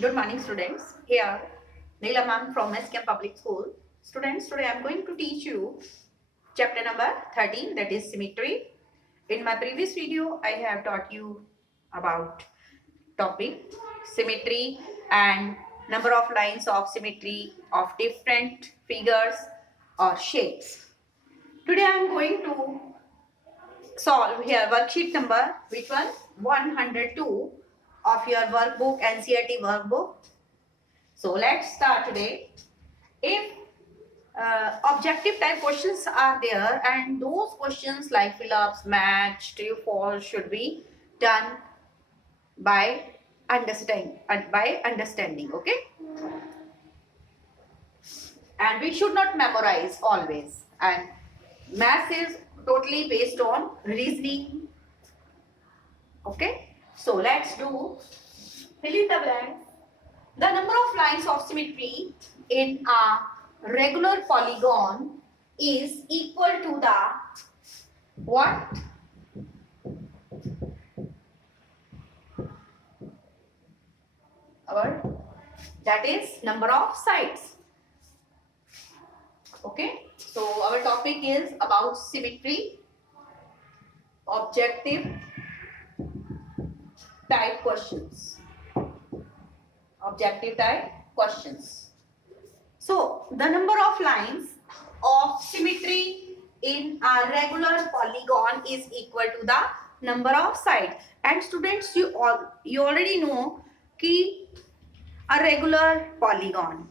Good morning, students. Here, Neela ma'am from SKM Public School. Students, today I am going to teach you chapter number 13, that is symmetry. In my previous video, I have taught you about topic symmetry and number of lines of symmetry of different figures or shapes. Today I am going to solve here worksheet number, which one? 102 of your workbook, NCERT workbook. So let's start today. If objective type questions are there, and those questions like fill-ups, match, true, false should be done by understanding, okay? And we should not memorize always. And math is totally based on reasoning, okay? So let's do fill in the blanks. The number of lines of symmetry in a regular polygon is equal to the what? That is number of sides. Okay, so our topic is about symmetry, objective type questions. Objective type questions. So the number of lines of symmetry in a regular polygon is equal to the number of sides. And students, you already know कि a regular polygon.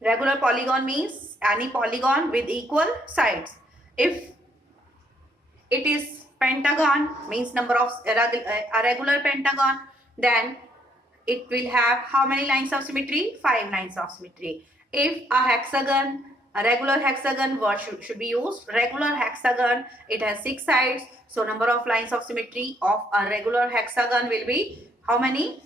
Regular polygon means any polygon with equal sides. If it is pentagon, means number of a regular pentagon, then it will have how many lines of symmetry? 5 lines of symmetry. If a hexagon, a regular hexagon, what should be used? Regular hexagon, it has 6 sides. So number of lines of symmetry of a regular hexagon will be how many?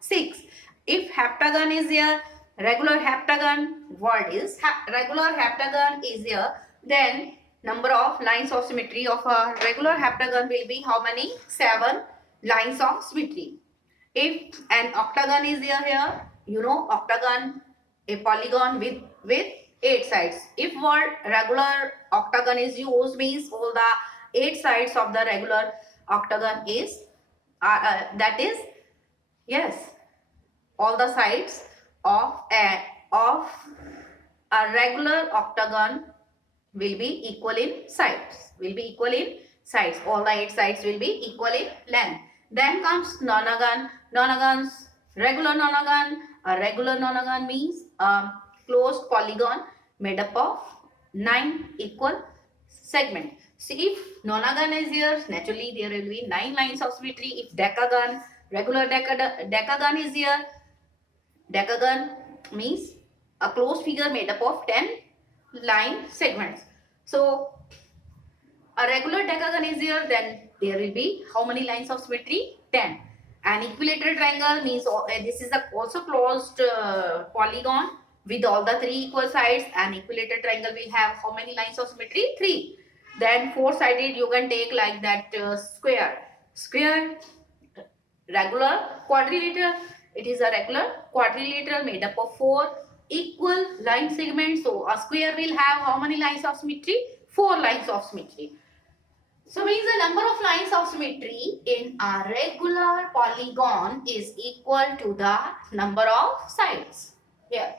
6. If heptagon is here, regular heptagon, what is regular heptagon is here, then number of lines of symmetry of a regular heptagon will be how many? 7 lines of symmetry. If an octagon is here, you know octagon, a polygon with 8 sides. If word regular octagon is used, means all the 8 sides of the regular octagon is that is, yes, all the sides of a regular octagon will be equal in sides. All the 8 sides will be equal in length. Then comes nonagon. Nonagons, regular nonagon. A regular nonagon means a closed polygon made up of 9 equal segments. So if nonagon is here, naturally there will be 9 lines of symmetry. If decagon, regular decagon is here, decagon means a closed figure made up of 10 line segments. So a regular decagon is here, then there will be how many lines of symmetry? 10. An equilateral triangle means this is also closed polygon with all the 3 equal sides. An equilateral triangle will have how many lines of symmetry? 3. Then 4-sided you can take like that square. Square, regular, quadrilateral. It is a regular quadrilateral made up of 4 equal line segments. So a square will have how many lines of symmetry? 4 lines of symmetry. So means the number of lines of symmetry in a regular polygon is equal to the number of sides here.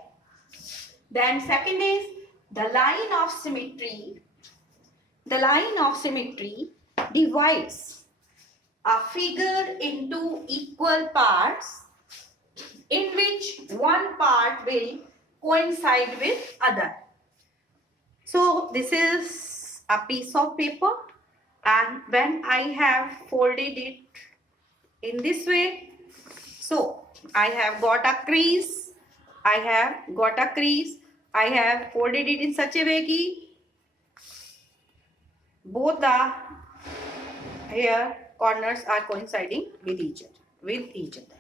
Then second is the line of symmetry. The line of symmetry divides a figure into equal parts in which one part will coincide with other. So this is a piece of paper, and when I have folded it in this way, so I have got a crease, I have folded it in such a way that both the here corners are coinciding with each other.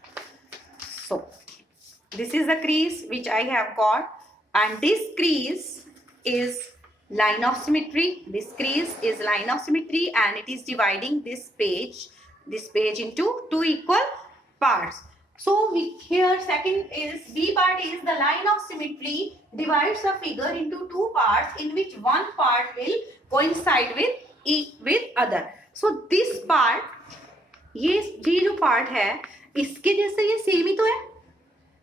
So this is the crease which I have got, and this crease is line of symmetry. This crease is line of symmetry, and it is dividing this page into 2 equal parts. So here second is B part is the line of symmetry divides a figure into two parts in which one part will coincide with other. So this part, ये जो part है इसके जैसे ये same ही तो है.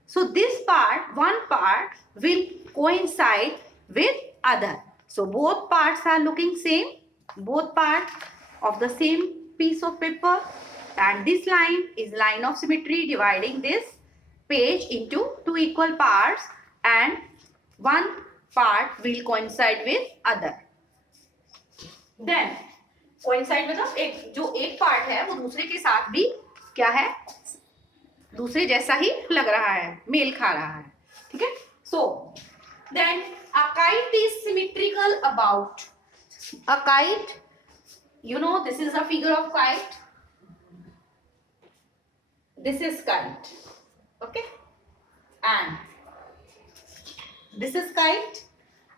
So this part, one part will coincide with other. So both parts are looking same, both parts of the same piece of paper, and this line is line of symmetry dividing this page into two equal parts, and one part will coincide with other. Then coincide मतलब एक जो एक part है वो दूसरे के साथ भी क्या है, दूसरे जैसा ही लग रहा है, मेल खा रहा है. ठीक है. So then a kite is symmetrical about a kite. You know, this is a figure of kite. This is kite. Okay. And this is kite.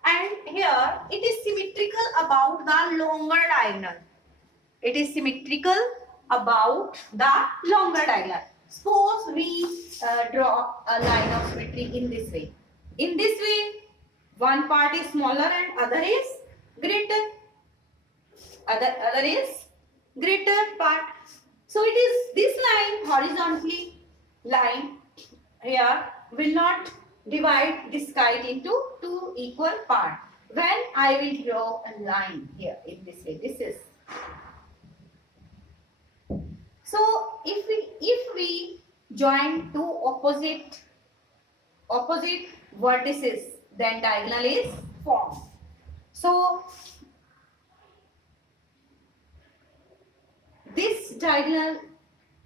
And here it is symmetrical about the longer diagonal. It is symmetrical about the longer diagonal. Suppose we draw a line of symmetry in this way. In this way, one part is smaller and other is greater. Other is greater part. So it is this line, horizontally line here will not divide this kite into two equal parts. When I will draw a line here in this way, this is. So if we join two opposite vertices, then diagonal is formed. So this diagonal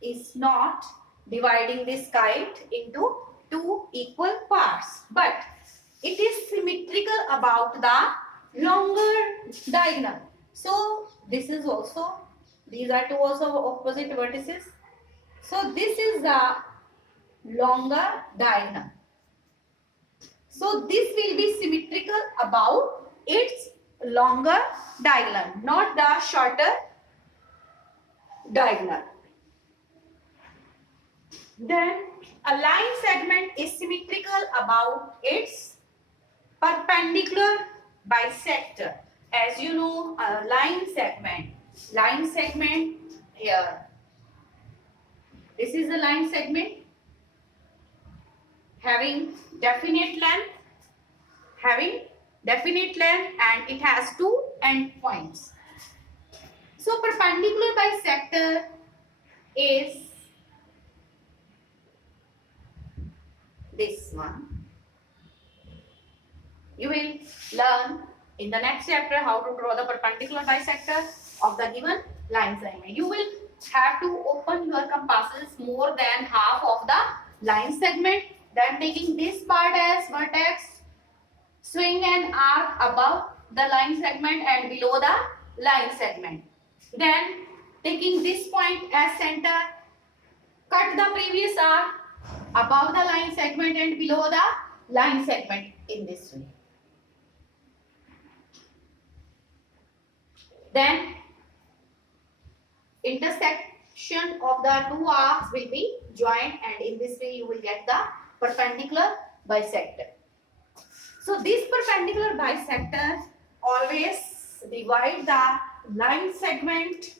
is not dividing this kite into two equal parts, but it is symmetrical about the longer diagonal. So this is also, these are two also opposite vertices. So this is the longer diagonal. So this will be symmetrical about its longer diagonal, not the shorter diagonal. Then a line segment is symmetrical about its perpendicular bisector. As you know, a line segment here. This is a line segment having definite length, and it has two end points. So perpendicular bisector is this one. You will learn in the next chapter how to draw the perpendicular bisector of the given line segment. You will have to open your compasses more than half of the line segment, then taking this part as vertex, swing an arc above the line segment and below the line segment. Then taking this point as center, cut the previous arc above the line segment and below the line segment in this way. Then intersection of the two arcs will be joined, and in this way you will get the perpendicular bisector. So this perpendicular bisector always divide the line segment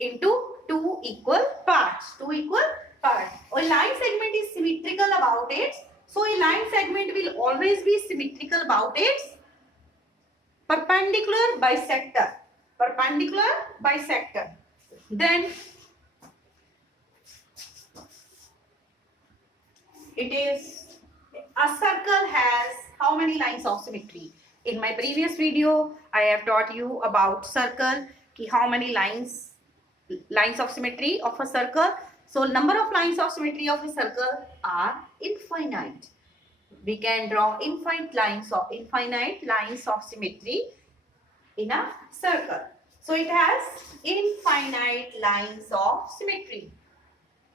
into two equal parts. A line segment is symmetrical about it. So a line segment will always be symmetrical about its perpendicular bisector. Then it is, a circle has how many lines of symmetry? In my previous video, I have taught you about circle, ki how many lines of symmetry of a circle. So number of lines of symmetry of a circle are infinite. We can draw infinite lines of symmetry in a circle. So it has infinite lines of symmetry.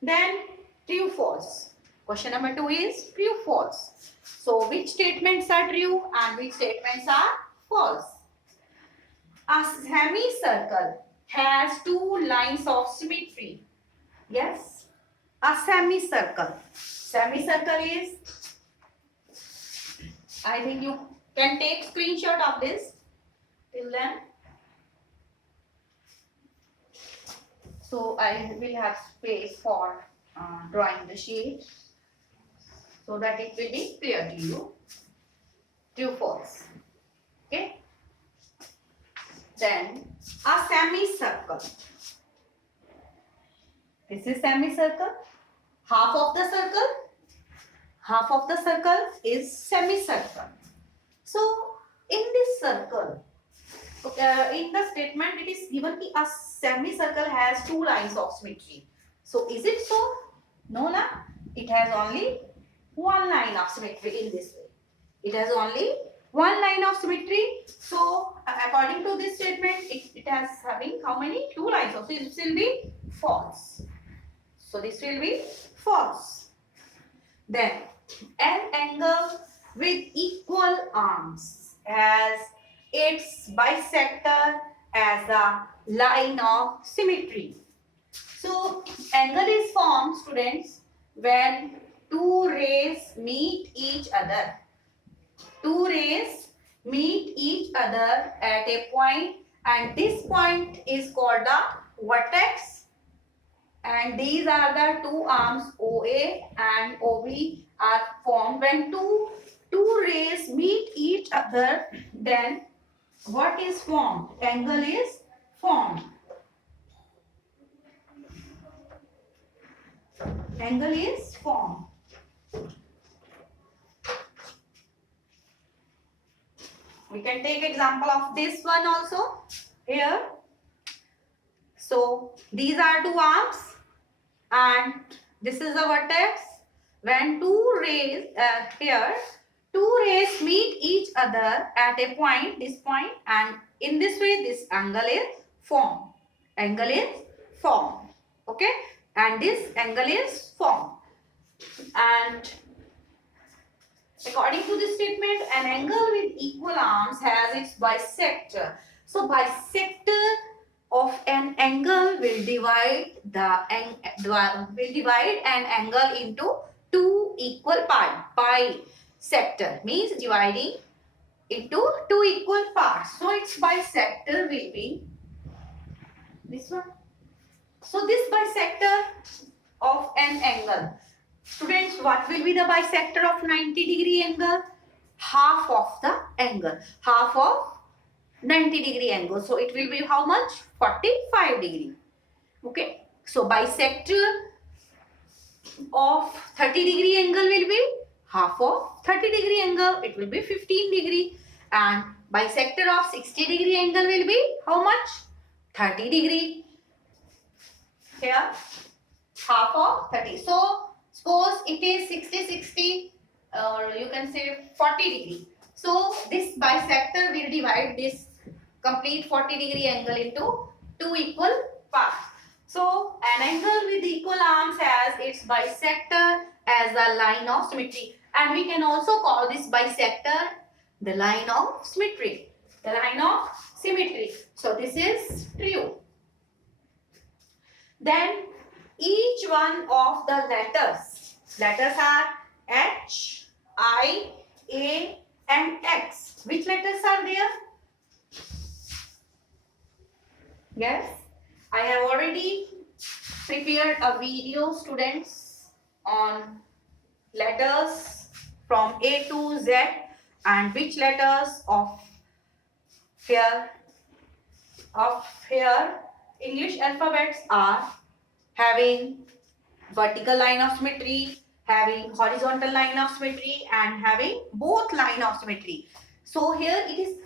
Then true false. Question number 2 is true false. So which statements are true and which statements are false? A semicircle has two lines of symmetry. Yes. a semicircle. Semicircle is, I think you can take screenshot of this till then. So I will have space for drawing the sheet so that it will be clear to you. True, false. Okay. Then a semicircle. This is semicircle. Half of the circle is semicircle. So in this circle, in the statement it is given that a semicircle has two lines of symmetry. So is it so? No, na? It has only one line of symmetry in this way. It has only one line of symmetry. So according to this statement, it has having how many? Two lines. So this will be false. So this will be false. Then an angle with equal arms has its bisector as a line of symmetry. So angle is formed, students, when two rays meet each other. Two rays meet each other at a point, and this point is called the vertex, and these are the two arms OA and OB are formed. When two rays meet each other, then what is formed? Angle is formed. Angle is formed. We can take example of this one also here. So these are two arms and this is the vertex. When two rays two rays meet each other at a point, this point, and in this way this angle is formed. Angle is formed. Okay, and this angle is formed. And according to this statement, an angle with equal arms has its bisector. So bisector of an angle will divide an angle into two equal parts. Bisector means dividing into two equal parts. So its bisector will be this one. So this bisector of an angle. Students, what will be the bisector of 90-degree angle? Half of the angle. Half of 90-degree angle. So it will be how much? 45 degree. Okay. So bisector of 30-degree angle will be half of 30-degree angle. It will be 15 degree. And bisector of 60-degree angle will be how much? 30 degree. Here, half of 30. So suppose it is 60, or you can say 40 degree. So this bisector will divide this complete 40-degree angle into two equal parts. So an angle with equal arms has its bisector as a line of symmetry. And we can also call this bisector the line of symmetry. The line of symmetry. So this is true. Then each one of the letters are H, I, A and X. Which letters are there? Yes, I have already prepared a video, students, on letters from A to Z and which letters of here English alphabets are having vertical line of symmetry, having horizontal line of symmetry and having both line of symmetry. So here it is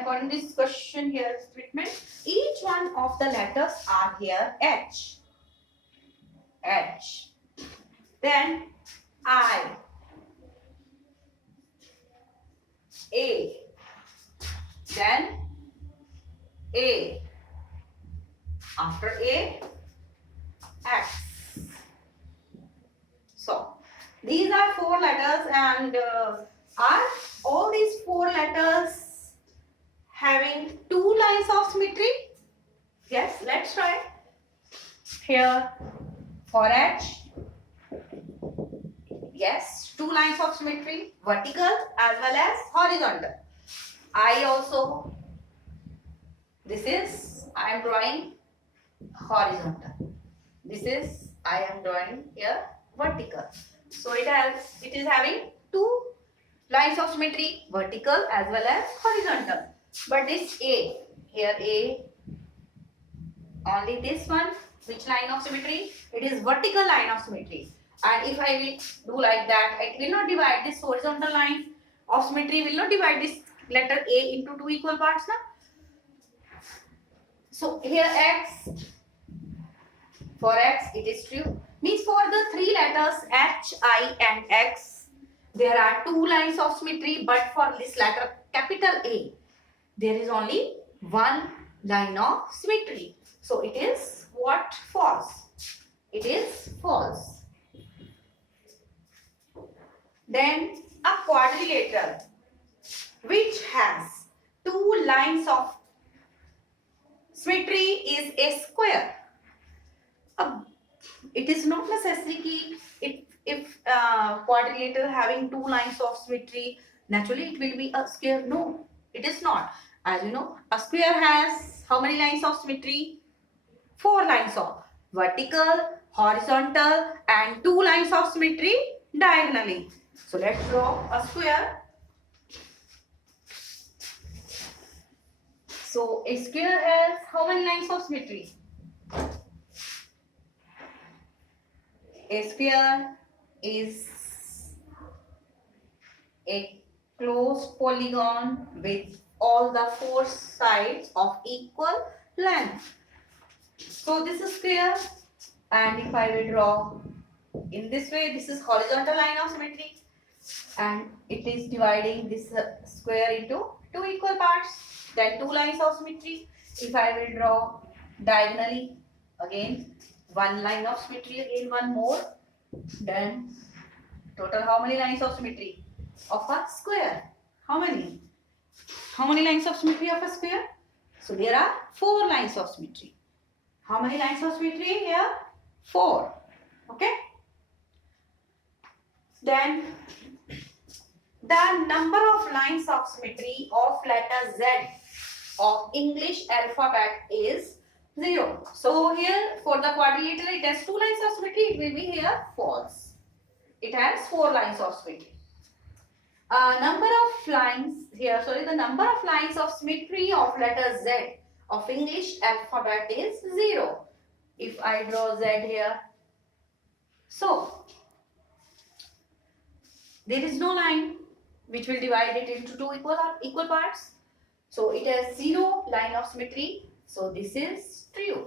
according to this question here statement, each one of the letters are here H. Then I, A, then A, after A, X. So these are four letters, and are all these four letters having two lines of symmetry? Yes, let's try. Here for H, Yes, two lines of symmetry, vertical as well as horizontal. I am drawing horizontal. I am drawing here vertical. So it is having two lines of symmetry, vertical as well as horizontal. But this A, here A, only this one, which line of symmetry? It is vertical line of symmetry. And if I will do like that, it will not divide this horizontal line of symmetry, will not divide this letter A into two equal parts. Na? So here X, for X it is true. Means for the three letters H, I and X, there are two lines of symmetry, but for this letter capital A, there is only one line of symmetry. So it is what? False. It is false. Then a quadrilateral which has two lines of symmetry is a square. It is not necessary if quadrilateral having two lines of symmetry, naturally it will be a square. No, it is not. As you know, a square has how many lines of symmetry? 4 lines of vertical, horizontal and 2 lines of symmetry diagonally. So let's draw a square. So a square has how many lines of symmetry? A square is a closed polygon with all the 4 sides of equal length. So this is square, and if I will draw in this way, this is horizontal line of symmetry, and it is dividing this square into 2 equal parts. Then 2 lines of symmetry. If I will draw diagonally, again 1 line of symmetry, again 1 more. Then total how many lines of symmetry of a square? How many? How many lines of symmetry of a square? So there are 4 lines of symmetry. How many lines of symmetry here? 4. Okay. Then the number of lines of symmetry of letter Z of English alphabet is 0. So here for the quadrilateral it has 2 lines of symmetry. It will be here false. It has 4 lines of symmetry. The number of lines of symmetry of letter Z of English alphabet is 0. If I draw Z here, so there is no line which will divide it into 2 equal parts. So it has 0 line of symmetry. So this is true.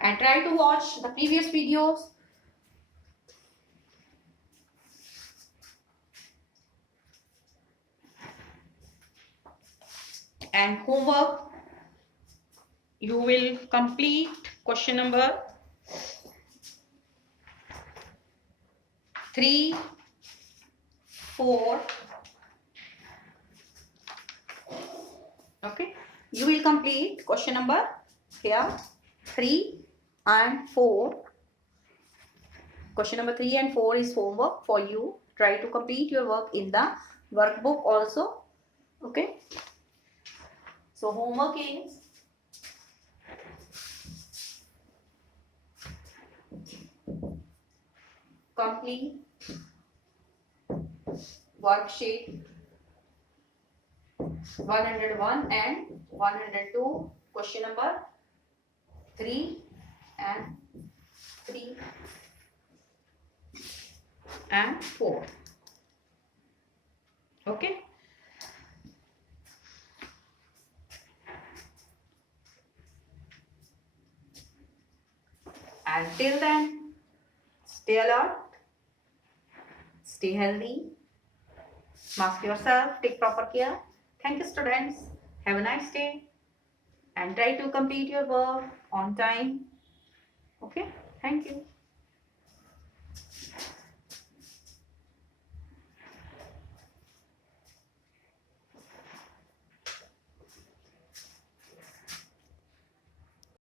And try to watch the previous videos. And homework, you will complete question number 3, 4. Okay, you will complete question number here 3 and 4. Question number 3 and 4 is homework for you. Try to complete your work in the workbook also. Okay. So homework is complete worksheet 101 and 102, question number 3 and 4. Okay. Until then, stay alert, stay healthy, mask yourself, take proper care. Thank you, students. Have a nice day and try to complete your work on time. Okay, thank you.